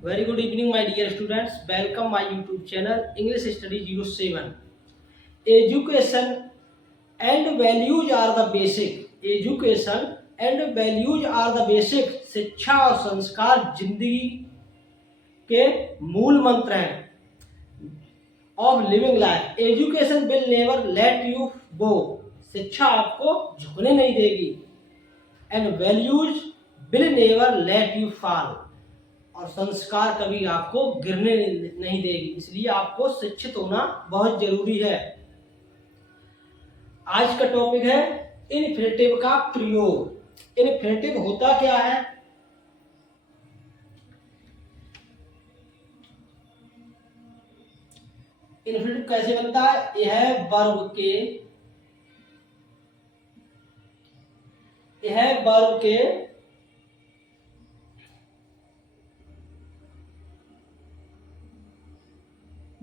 Very good evening, my dear students. Welcome my YouTube channel English Study 07. Education and values are the basic. Education and values are the basic. शिक्षा और संस्कार जिंदगी के मूल मंत्र हैं of living life. Education will never let you go. शिक्षा आपको झुकने नहीं देगी. And values will never let you fall. और संस्कार कभी आपको गिरने नहीं देगी. इसलिए आपको शिक्षित होना बहुत जरूरी है. आज का टॉपिक है इन्फिनेटिव का प्रयोग. इन्फिनेटिव होता क्या है? इन्फिनेटिव कैसे बनता है? यह वर्ब के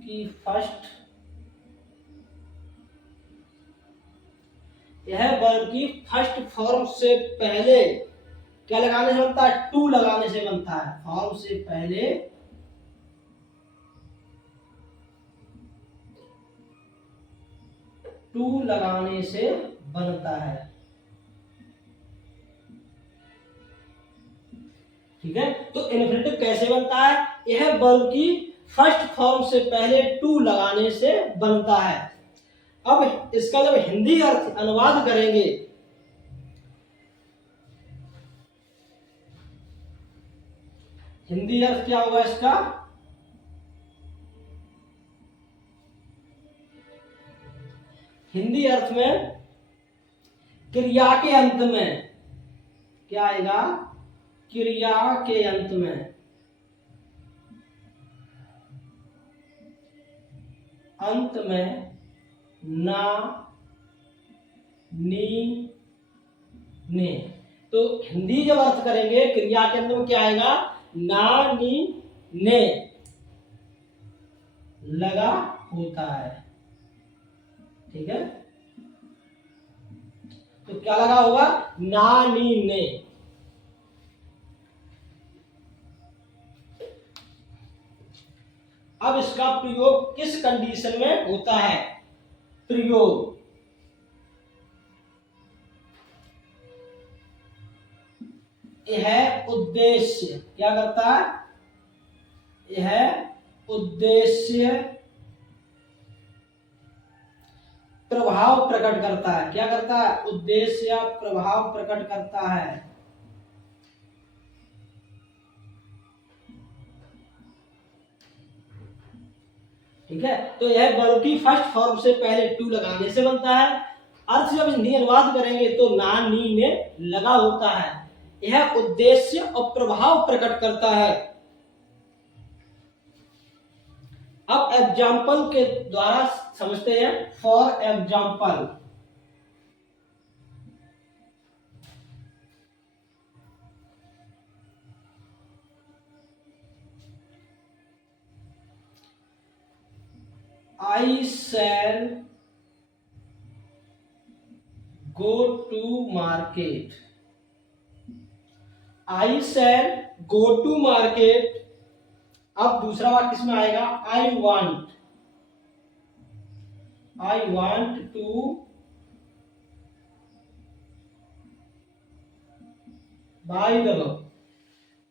की फर्स्ट फॉर्म से पहले क्या लगाने से बनता है? टू लगाने से बनता है. फॉर्म से पहले टू लगाने से बनता है. ठीक है. तो इन्फिनेटिव कैसे बनता है? यह वर्ब की फर्स्ट फॉर्म से पहले टू लगाने से बनता है. अब इसका जब हिंदी अर्थ अनुवाद करेंगे हिंदी अर्थ क्या होगा इसका? हिंदी अर्थ में क्रिया के अंत में क्या आएगा? क्रिया के अंत में ना नी ने. तो हिंदी जब अर्थ करेंगे क्रिया के अंत में क्या आएगा? ना नी ने लगा होता है. ठीक है. तो क्या लगा होगा? ना नी ने. अब इसका प्रयोग किस कंडीशन में होता है? प्रयोग यह उद्देश्य क्या करता है? यह उद्देश्य प्रभाव प्रकट करता है. क्या करता है? उद्देश्य प्रभाव प्रकट करता है. ठीक है. तो यह वर्ब की फर्स्ट फॉर्म से पहले टू लगाने से बनता है. अर्थ जब हिंदी अनुवाद करेंगे तो ना नी में लगा होता है. यह उद्देश्य और प्रभाव प्रकट करता है. अब एग्जाम्पल के द्वारा समझते हैं. For example I shall go to market. I shall go to market. अब दूसरा वाक्य किसमें आएगा? I want to buy the book.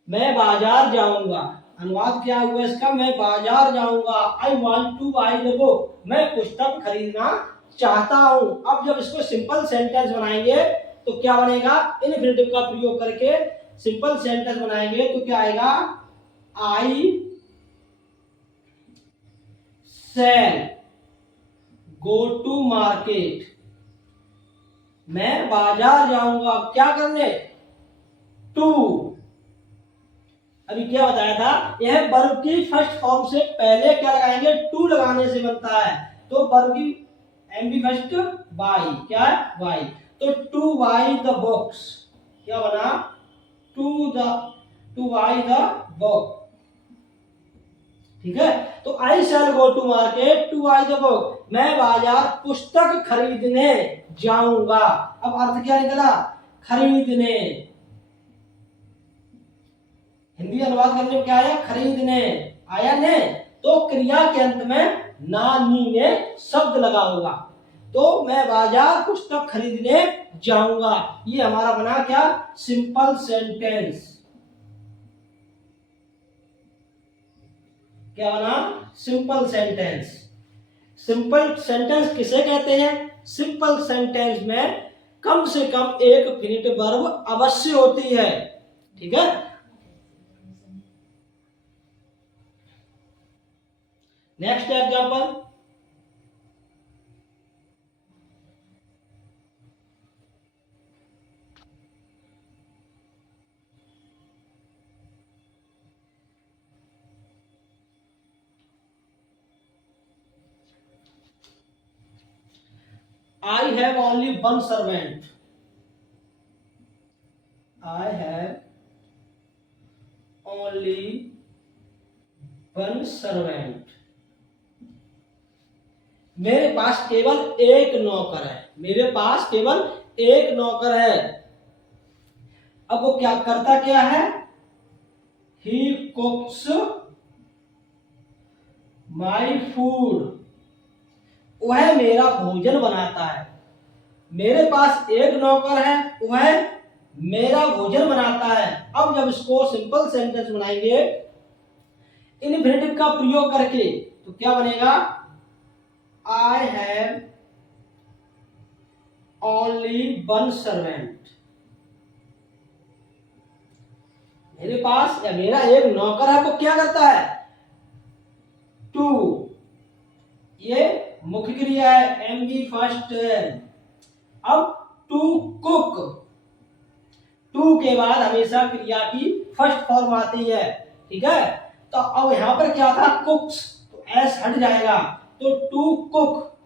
मैं बाजार जाऊंगा. अनुवाद क्या हुआ इसका? मैं बाजार जाऊंगा. I want to buy the book. मैं पुस्तक खरीदना चाहता हूं. अब जब इसको सिंपल सेंटेंस बनाएंगे तो क्या बनेगा? इन्फिनेटिव का प्रयोग करके सिंपल सेंटेंस बनाएंगे तो क्या आएगा? आई शैल गो टू मार्केट. मैं बाजार जाऊंगा क्या करने? टू. अभी क्या बताया था? यह वर्ब की फर्स्ट फॉर्म से पहले क्या लगाएंगे? टू लगाने से बनता है. तो वर्ब की एमबी फर्स्ट बाई. क्या है? बाई. तो टू बाई द बुक्स क्या बना? To buy the book. ठीक है. तो I shall go to market to buy the book. मैं बाजार पुस्तक खरीदने जाऊंगा. अब अर्थ क्या निकला? खरीदने. हिंदी हिंदी अनुवाद करने में क्या आया, खरीदने आया ने, तो क्रिया के अंत में ना नी ने शब्द लगा होगा। तो मैं बाजार पुस्तक खरीदने जाऊंगा, ये हमारा बना क्या, सिंपल सेंटेंस। क्या बना, सिंपल सेंटेंस। सिंपल सेंटेंस किसे कहते हैं, सिंपल सेंटेंस में कम से कम एक फिनिट वर्ब अवश्य होती है। ठीक है, next example, I have only one servant. I have only one servant. मेरे पास केवल एक नौकर है, मेरे पास केवल एक नौकर है। अब वो क्या करता, क्या है, he cooks my food, वह मेरा भोजन बनाता है। मेरे पास एक नौकर है, वह मेरा भोजन बनाता है। अब जब इसको सिंपल सेंटेंस बनाएंगे इन्फिनेटिव का प्रयोग करके, तो क्या बनेगा, I have only one servant. मेरे पास या मेरा एक नौकर है, वो क्या करता है, टू, ये मुख्य क्रिया है, एमजी फर्स्ट। अब टू कुक, टू के बाद हमेशा क्रिया की फर्स्ट फॉर्म आती है। ठीक है, तो अब यहां पर क्या था, कुक्स, तो एस हट जाएगा, तो to cook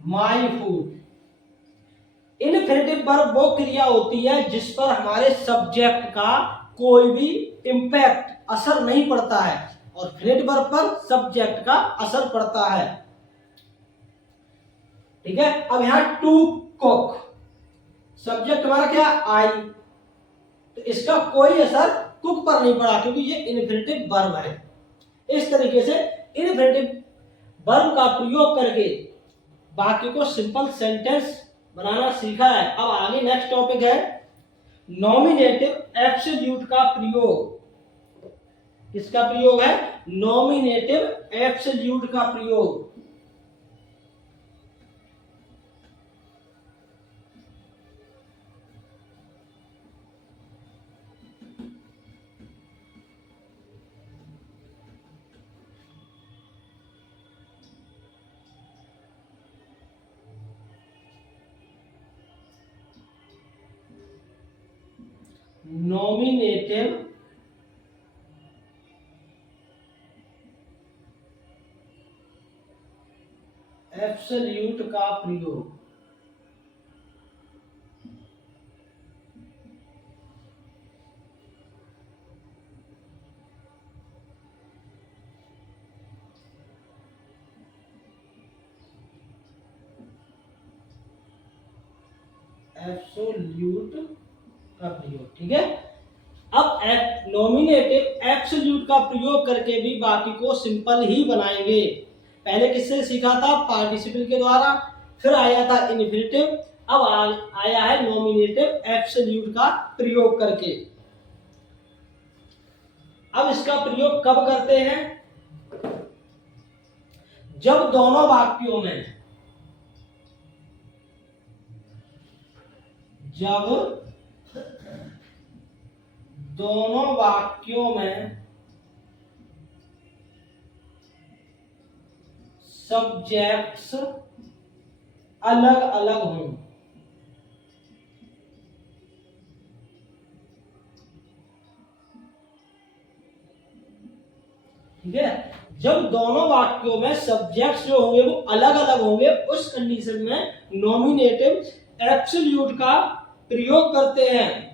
my food. Infinitive verb वो क्रिया होती है जिस पर हमारे सब्जेक्ट का कोई भी इंपैक्ट, असर नहीं पड़ता है, और फिनेटिव वर्ब पर सब्जेक्ट का असर पड़ता है। ठीक है, अब यहां टू कुक, सब्जेक्ट हमारा क्या, आई, तो इसका कोई असर कुक पर नहीं पड़ा क्योंकि ये इन्फिनेटिव वर्ब है। इस तरीके से इन्फिनेटिव वर्ब का प्रयोग करके वाक्य को सिंपल सेंटेंस बनाना सीखा है। अब आगे नेक्स्ट टॉपिक है नॉमिनेटिव एब्सोल्यूट का प्रयोग। किसका प्रयोग है, नॉमिनेटिव एब्सोल्यूट का प्रयोग। नॉमिनेटिव एब्सोल्यूट का प्रयोग। एब्सोल्यूट का प्रयोग, ठीक है। अब नॉमिनेटिव एब्सोल्यूट का प्रयोग करके भी बाकी को सिंपल ही बनाएंगे। पहले किससे सीखा था, पार्टिसिपल के द्वारा, फिर आया था इन्फिनेटिव, अब आया है नॉमिनेटिव एब्सोल्यूट का प्रयोग करके। अब इसका प्रयोग कब करते हैं, जब दोनों वाक्यों में, जब दोनों वाक्यों में सब्जेक्ट्स अलग अलग हों। ठीक है, जब दोनों वाक्यों में सब्जेक्ट्स जो होंगे वो अलग अलग होंगे, उस कंडीशन में नॉमिनेटिव एब्सोल्यूट का प्रयोग करते हैं।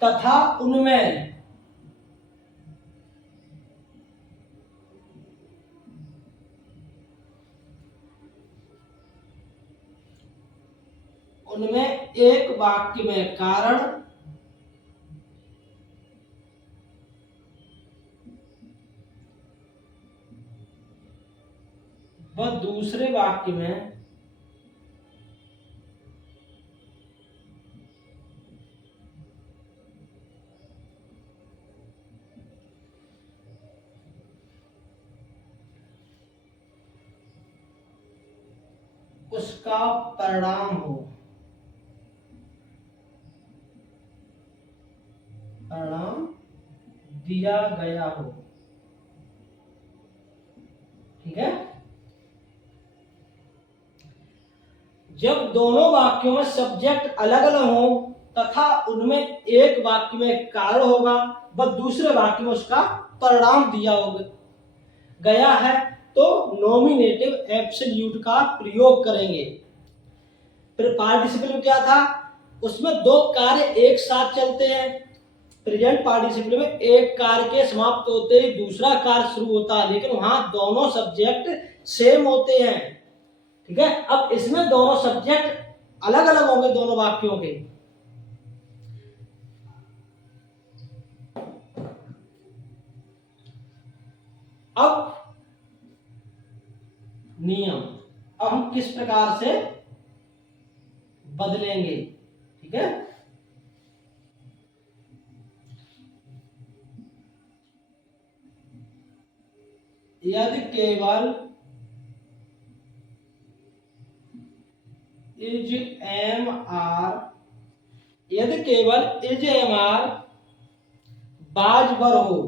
तथा उनमें उनमें एक वाक्य में कारण व दूसरे वाक्य में उसका परिणाम हो, परिणाम दिया गया हो। ठीक है। जब दोनों वाक्यों में सब्जेक्ट अलग अलग हो तथा उनमें एक वाक्य में कारण होगा व दूसरे वाक्य में उसका परिणाम दिया होगा गया है तो नॉमिनेटिव एब्सोल्यूट का प्रयोग करेंगे। फिर पार्टिसिपल में क्या था, उसमें दो कार्य एक साथ चलते हैं। प्रेजेंट पार्टिसिपल में एक कार्य के समाप्त होते ही दूसरा कार्य शुरू होता है, लेकिन वहां दोनों सब्जेक्ट सेम होते हैं। ठीक है। अब इसमें दोनों सब्जेक्ट अलग अलग होंगे दोनों वाक्यों के। अब नियम, अब हम किस प्रकार से बदलेंगे। ठीक है। यदि केवल इज एम आर, यदि केवल इज एम आर बाजबर हो,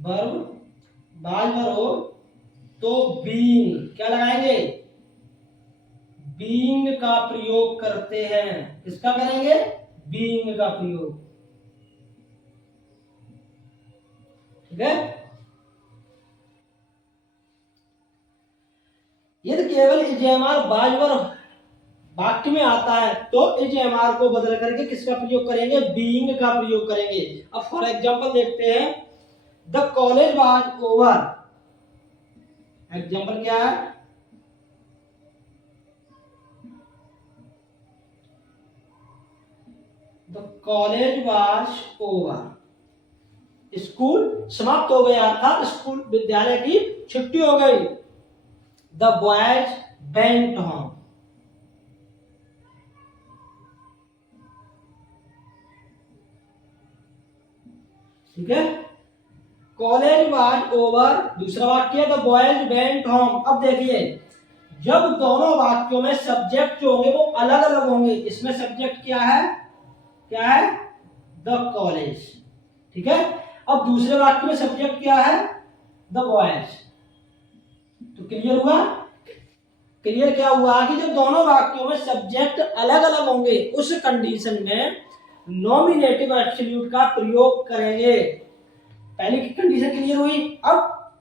वर्ब बाजबर हो तो बीइंग क्या लगाएंगे, बीइंग का प्रयोग करते हैं। किसका करेंगे, बीइंग का प्रयोग। ठीक है। यदि केवल इजेमार बाजबर वाक्य में आता है तो इजेमार को बदल करके किसका प्रयोग करेंगे, बीइंग का प्रयोग करेंगे। अब फॉर एग्जांपल देखते हैं, the college was over. Example क्या है, the college was over, school समाप्त हो गया था, स्कूल विद्यालय की छुट्टी हो गई। The boys went home. ठीक है। कॉलेज वाज ओवर, दूसरा वाक्य द बॉयज वेंट होम। अब देखिए, जब दोनों वाक्यों में सब्जेक्ट जो होंगे वो अलग अलग होंगे। इसमें सब्जेक्ट क्या है, क्या है, द कॉलेज। ठीक है। अब दूसरे वाक्य में सब्जेक्ट क्या है, द बॉयज। तो क्लियर हुआ, क्लियर क्या हुआ कि जब दोनों वाक्यों में सब्जेक्ट अलग अलग होंगे उस कंडीशन में नॉमिनेटिव एब्सोल्यूट का प्रयोग करेंगे। पहली की कंडीशन क्लियर हुई। अब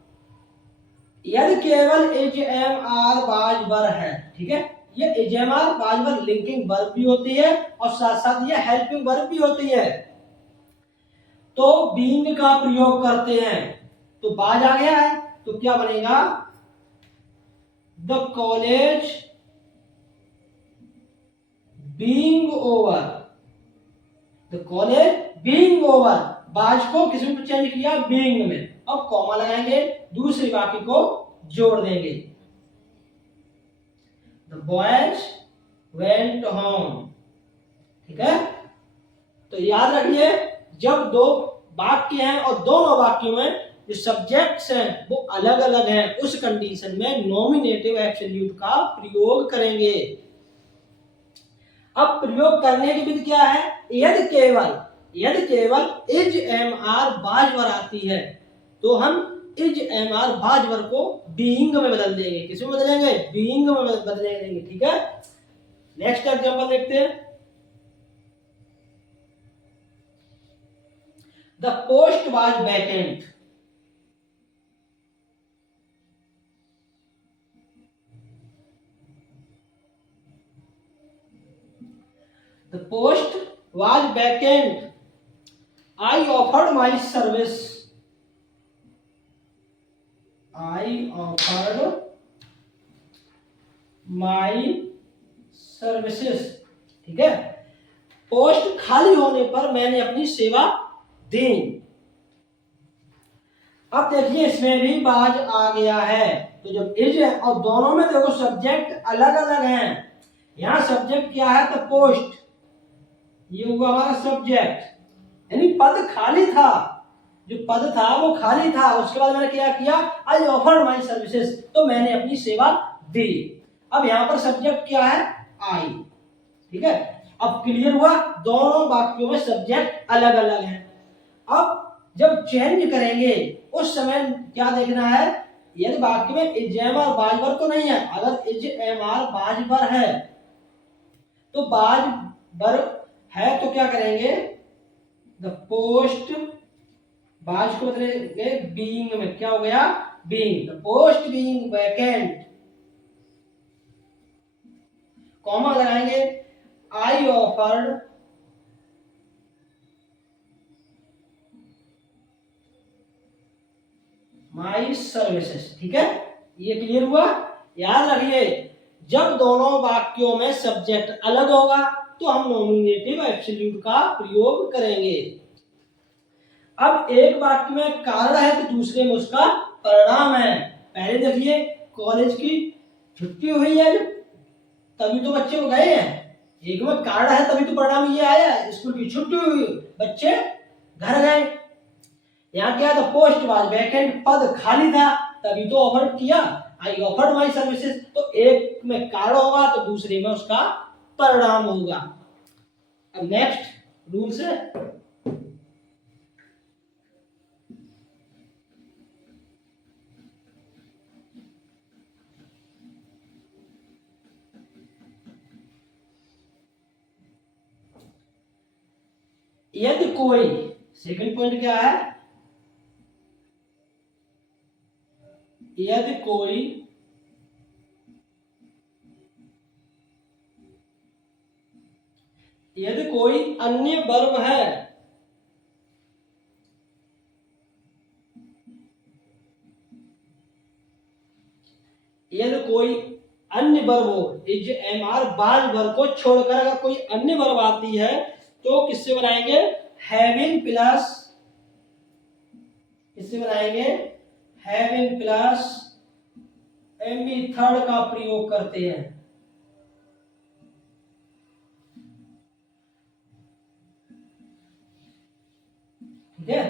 यदि केवल इज एम आर बाजबर है, ठीक है, ये इज एम आर बाजबर लिंकिंग वर्ब भी होती है और साथ साथ ये हेल्पिंग वर्ब भी होती है, तो बीइंग का प्रयोग करते हैं। तो बाज आ गया है तो क्या बनेगा, the college being over, the college being over, बाज को किस में चेंज किया, बीइंग में। अब कॉमा लगाएंगे, दूसरे वाक्य को जोड़ देंगे, द बॉयज वेंट होम। ठीक है। तो याद रखिए, जब दो वाक्य हैं और दोनों वाक्यों में जो सब्जेक्ट्स हैं वो अलग अलग हैं, उस कंडीशन में नॉमिनेटिव एब्सोल्यूट का प्रयोग करेंगे। अब प्रयोग करने की विधि क्या है, यदि केवल इज एम आर बाजवर आती है तो हम इज एम आर बाजवर को बीइंग में बदल देंगे। किसमें बदलेंगे, बीइंग में बदलेंगे। ठीक है। नेक्स्ट एग्जांपल देखते हैं, the post was vacant. The post was vacant, I offered my service, I offered my services. ठीक है, पोस्ट खाली होने पर मैंने अपनी सेवा दी। अब देखिए इसमें भी बाज आ गया है, तो जब इज है और दोनों में देखो सब्जेक्ट अलग अलग हैं। यहां सब्जेक्ट क्या है, तो पोस्ट, ये हुआ हमारा सब्जेक्ट, यानी पद खाली था, जो पद था वो खाली था। उसके बाद मैंने क्या किया, आई ऑफर्ड माई सर्विसेज, तो मैंने अपनी सेवा दी। अब यहां पर सब्जेक्ट क्या है, आई। ठीक है, अब क्लियर हुआ, दोनों वाक्यों में सब्जेक्ट अलग अलग हैं। अब जब चेंज करेंगे उस समय क्या देखना है, यदि वाक्य में इज एम और बाज बर तो नहीं है। अगर इज एम आर बाज बर है तो बाज बर है तो क्या करेंगे, द पोस्ट, बाज को बदलेंगे बीइंग में, क्या हो गया, being, the post being vacant, comma लगाएंगे, आई ऑफर्ड माई सर्विसेज। ठीक है, ये क्लियर हुआ। याद रखिए, जब दोनों वाक्यों में सब्जेक्ट अलग होगा तो हम नॉमिनेटिव एब्सोल्यूट का प्रयोग करेंगे। अब एक वाक्य में कारण है तो दूसरे में उसका परिणाम है। पहले देखिए, कॉलेज की छुट्टी हुई है तभी तो बच्चे गए हैं, एक में कारण है तभी तो परिणाम ये आया, स्कूल की छुट्टी हुई, बच्चे घर गए। यहाँ क्या था, पोस्ट वाज वैकेंट, पद खाली था, तभी तो ऑफर किया, आई ऑफर्ड माई सर्विसेज। तो एक में कारण होगा तो दूसरे में उसका परिणाम होगा। अब नेक्स्ट रूल से, यदि कोई, सेकंड पॉइंट क्या है, यदि कोई यदि कोई अन्य वर्ब है, यदि कोई अन्य वर्ब हो, इज एम आर बाज वर्ब को छोड़कर अगर कोई अन्य वर्ब आती है तो किससे बनाएंगे, हैविंग प्लस, किससे बनाएंगे, हैविंग प्लस एमी थर्ड का प्रयोग करते हैं। ठीक है,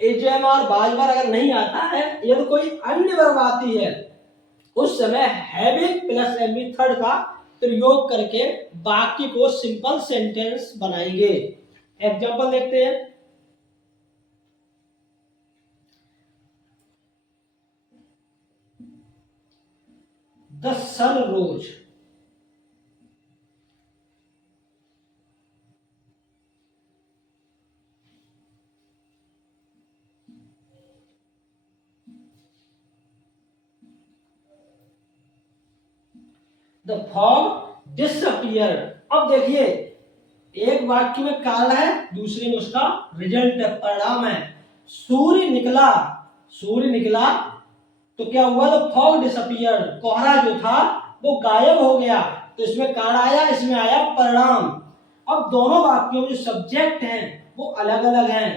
एजएम और बाज बार अगर नहीं आता है, यदि कोई अन्य वर्ब आती है उस समय हैविंग प्लस एमी थर्ड का प्रयोग करके वाक्य को सिंपल सेंटेंस बनाएंगे। एग्जांपल देखते हैं, the sun rose, the fog disappear. अब देखिए, एक वाक्य में कारण है, दूसरे में उसका रिजल्ट है, परिणाम है। सूर्य निकला, सूर्य निकला तो क्या हुआ, द फॉग डिसअपियर, कोहरा जो था वो गायब हो गया। तो इसमें कारण आया, इसमें आया परिणाम। अब दोनों वाक्यों में जो सब्जेक्ट हैं वो अलग अलग हैं,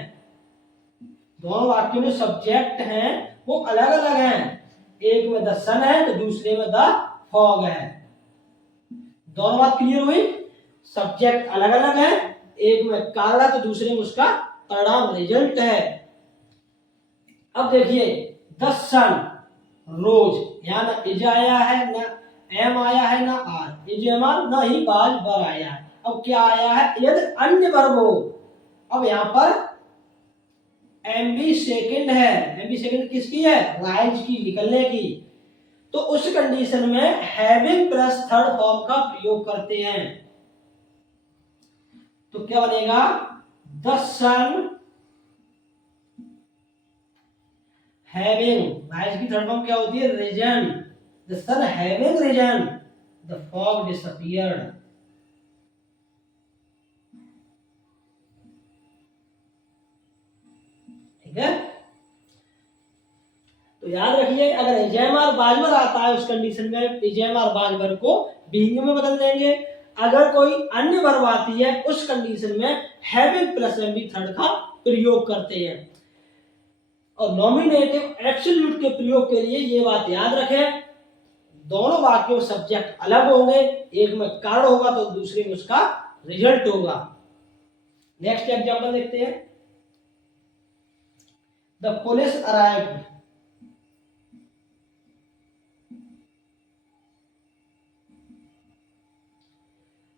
दोनों वाक्यों में सब्जेक्ट हैं वो अलग अलग हैं। एक में द सन है तो दूसरे में द फॉग है। दोनों बात क्लियर हुई, सब्जेक्ट अलग अलग है, एक में कारण है तो दूसरे में उसका परिणाम, रिजल्ट है। अब देखिए, द सन रोज, यहाँ ना इज आया है, ना एम आया है, ना आर, इज एम आर, ना ही बाज बर आया है। अब क्या आया है, यदि अन्य वर्ब हो। अब यहाँ पर एम बी सेकेंड है, एम बी सेकेंड किसकी है, राइज की, निकलने की। तो उस कंडीशन में हैविंग प्लस थर्ड फॉर्म का प्रयोग करते हैं। तो क्या बनेगा, द सन हैविंग, राइज की थर्ड फॉर्म क्या होती है, risen, the sun having risen, the fog disappeared. ठीक है, तो याद रखिए, अगर एजेमर बाजवर आता है उस कंडीशन में एजेमर बाजवर को बीइंग में बदल देंगे। अगर कोई अन्य वर्ब आती है उस कंडीशन में हैविंग प्लस एमबी थर्ड का प्रयोग करते हैं। और नॉमिनेटिव एब्सोल्यूट के प्रयोग के लिए ये बात याद रखें, दोनों वाक्यों में सब्जेक्ट अलग होंगे, एक में कारण होगा तो दूसरे में उसका रिजल्ट होगा। नेक्स्ट एग्जांपल देखते हैं। The police arrived,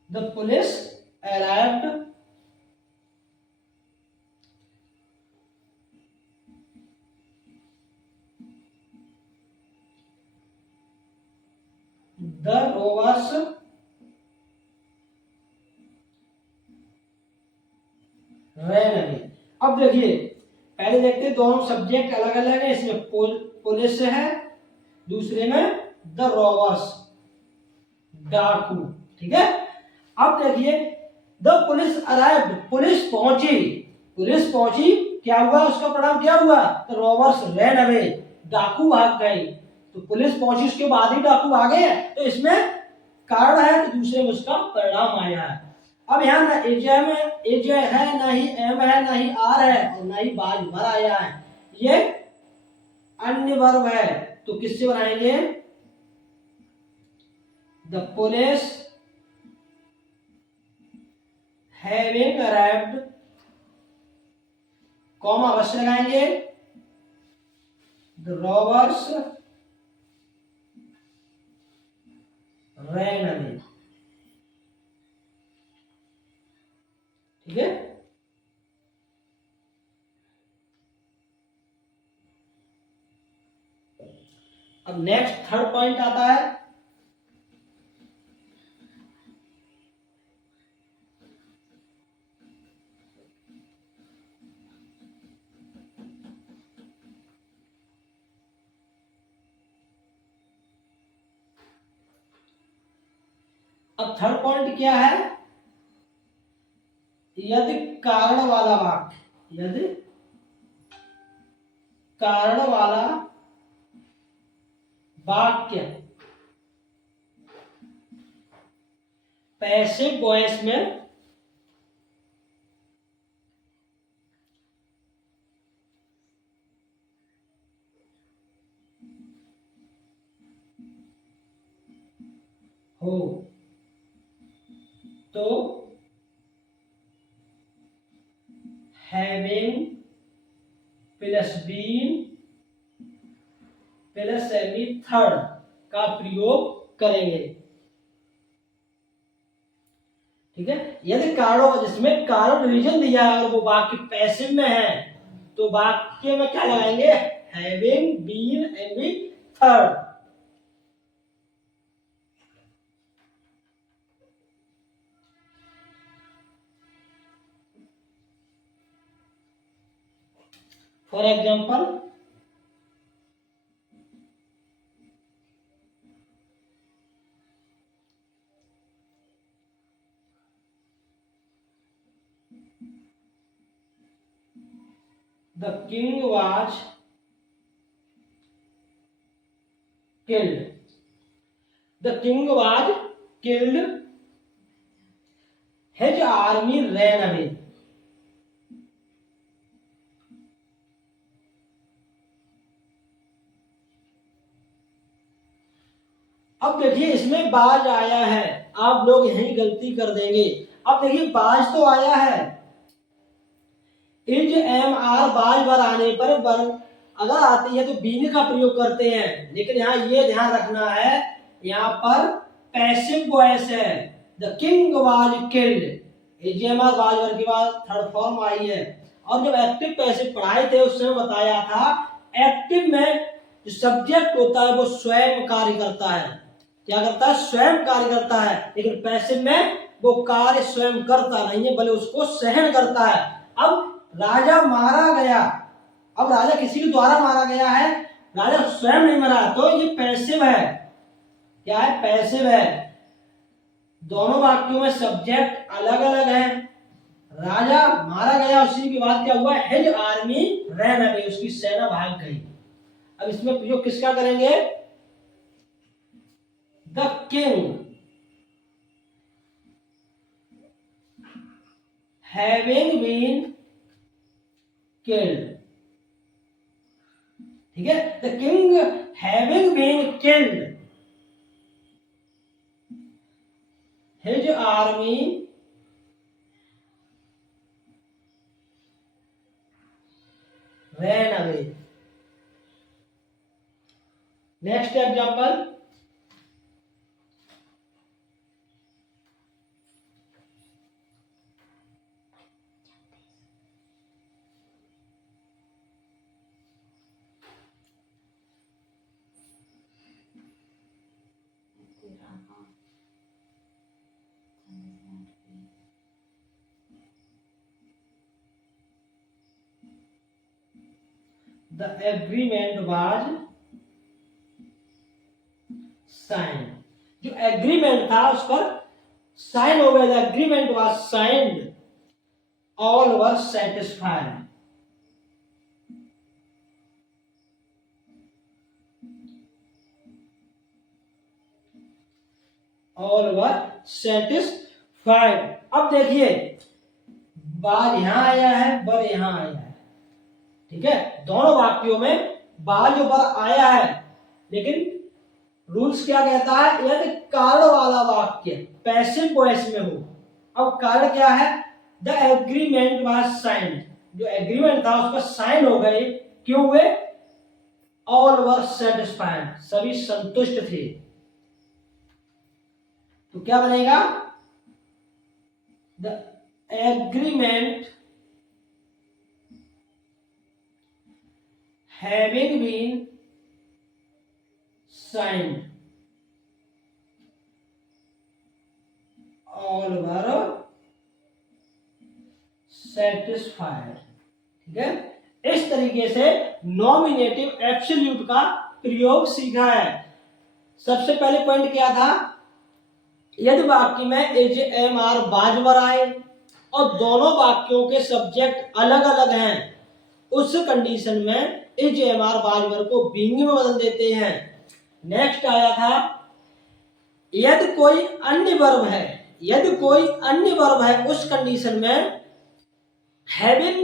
the police arrived the robbers ran away. अब देखिए, पहले देखते हैं दोनों सब्जेक्ट अलग अलग है, इसमें पुलिस है, दूसरे में द रोवर्स डाकू। ठीक है, अब देखिए द पुलिस अराइव्ड, पुलिस पहुंची, पुलिस पहुंची, क्या हुआ, उसका परिणाम क्या हुआ, द रोवर्स रैन अवे, डाकू भाग गए। तो पुलिस पहुंची उसके बाद ही डाकू भागे, तो इसमें कारण है तो दूसरे में उसका परिणाम आया है। अब यहाँ ना एज है, ना ही एम है, ना ही आर है, और ना ही बाज भर आया है, ये अन्य वर्ब है। तो किससे बनाएंगे, the police having arrived, comma अवश्य लगाएंगे, द रोवर्स रैन अवे। ठीक है, अब नेक्स्ट थर्ड पॉइंट आता है, अब थर्ड पॉइंट क्या है, यदि कारण वाला वाक्य, यदि कारण वाला वाक्य पैसिव वॉइस में हो तो हैविंग प्लस बीन प्लस एमी थर्ड का प्रयोग करेंगे। ठीक है, यदि कारण, जिसमें कारण रीजन दिया है और वो वाक्य पैसिव में है, तो वाक्य में क्या लगाएंगे, हैविंग बीन एमी third. For example, the king was killed, the king was killed, his army ran away। अब देखिए इसमें बाज आया है, आप लोग यही गलती कर देंगे। अब देखिए बाज तो आया है, इज एम आर बाज बर आने पर बर अगर आती है तो बीन का प्रयोग करते हैं, लेकिन यहाँ ये ध्यान रखना है, यहाँ पर पैसिव वॉइस है, the king was killed, is am are was were के बाद थर्ड फॉर्म आई है। और जब एक्टिव पैसिव पढ़ाए थे उस समय बताया था, एक्टिव में जो सब्जेक्ट होता है वो स्वयं कार्य करता है, क्या करता है, स्वयं कार्य करता है, लेकिन पैसिव में वो कार्य स्वयं करता नहीं है, बल्कि उसको सहन करता है। अब राजा मारा गया, अब राजा किसी के द्वारा मारा गया है, राजा स्वयं नहीं मरा, तो ये पैसिव है, क्या है, पैसिव है। दोनों वाक्यों में सब्जेक्ट अलग अलग है, राजा मारा गया, उसी के बाद क्या हुआ, हिज आर्मी रैन अवे, उसकी सेना भाग गई। अब इसमें प्रयोग किसका करेंगे? The king having been killed. ठीक है, the king having been killed, his army ran away। Next example, the agreement was sign. जो एग्रीमेंट था उस पर साइन हो गया। The agreement was signed, all were satisfied. All were satisfied. अब देखिए, बार यहां आया है, बर यहां आया है। ठीक है, दोनों वाक्यों में बार जो बर आया है, लेकिन रूल्स क्या कहता है? यदि कारण वाला वाक्य पैसिव वॉइस में हो। अब कारण क्या है? द एग्रीमेंट वाज साइंड, जो एग्रीमेंट था उस पर साइन हो गए। क्यों हुए? ऑल वर सेटिस्फाइड, सभी संतुष्ट थे। तो क्या बनेगा? The agreement having been signed, all were satisfied. ठीक है, इस तरीके से नॉमिनेटिव एब्सोल्यूट का प्रयोग सीखा है। सबसे पहले पॉइंट क्या था? यदि वाक्य में एज एम आर बाजवर आए और दोनों वाक्यों के सब्जेक्ट अलग अलग हैं, उस कंडीशन में एज एम आर बाजवर को बीइंग में बदल देते हैं। नेक्स्ट आया था, यदि कोई अन्य वर्ब है, यदि कोई अन्य वर्ब है, उस कंडीशन में हैविंग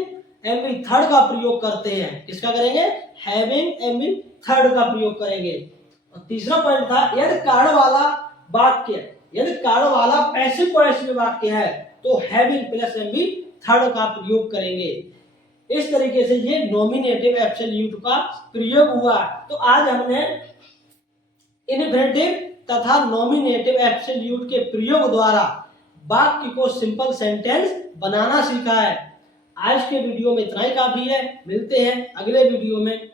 एम थर्ड का प्रयोग करते हैं। किसका करेंगे? हैविंग एम थर्ड का प्रयोग करेंगे। और तीसरा पॉइंट था, यदि कारण वाला वाक्य, यदि कारण वाला पैसिव वॉइस में वाक्य है तो हैविंग प्लस एम थर्ड का प्रयोग करेंगे। इस तरीके से ये नॉमिनेटिव एब्सोल्यूट का प्रयोग हुआ। तो आज हमने इन्फिनेटिव तथा नॉमिनेटिव एब्सोल्यूट के प्रयोग द्वारा वाक्य को सिंपल सेंटेंस बनाना सीखा है। आज के वीडियो में इतना ही काफी है। मिलते हैं अगले वीडियो में।